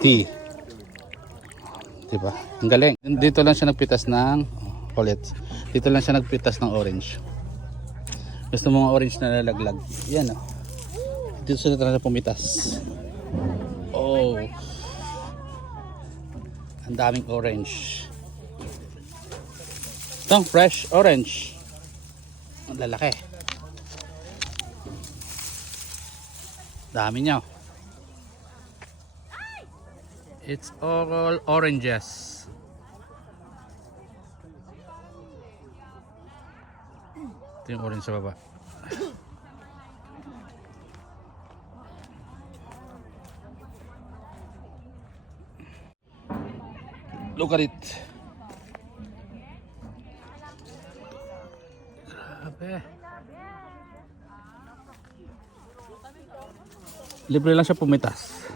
tea. Diba? Ang galing. Dito lang siya nagpitas ng ulit. Dito lang siya nagpitas ng orange. Gusto mo mga orange na lalaglag. Yan oh. Dito siya talaga pumitas. Oh. Ang daming orange. Itong fresh orange. Ang lalaki. Dami niya. It's all oranges. Ito yung orange sa baba. Look at it. Grabe. Libre lang siya pumitas.